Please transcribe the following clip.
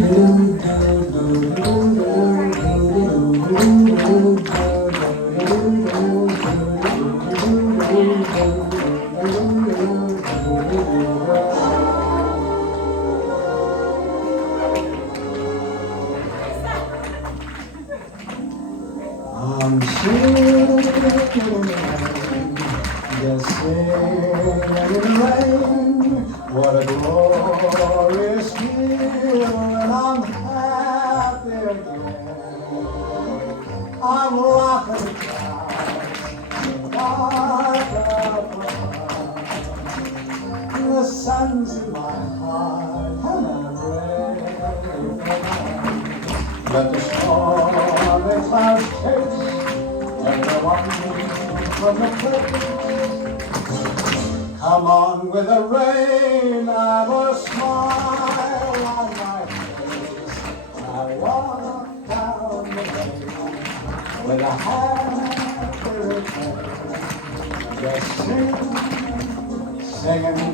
I'm singing in the rain, just singing in the rain. What a glorious feeling, I'm happy again. I'm laughing at clouds, dark above. The sun's in my heart, and I'm ready for mine. Let the stormy clouds chase everyone from the place. Come on with the rain, I've a smile on my face. I walk down the lane with a happy return, just singing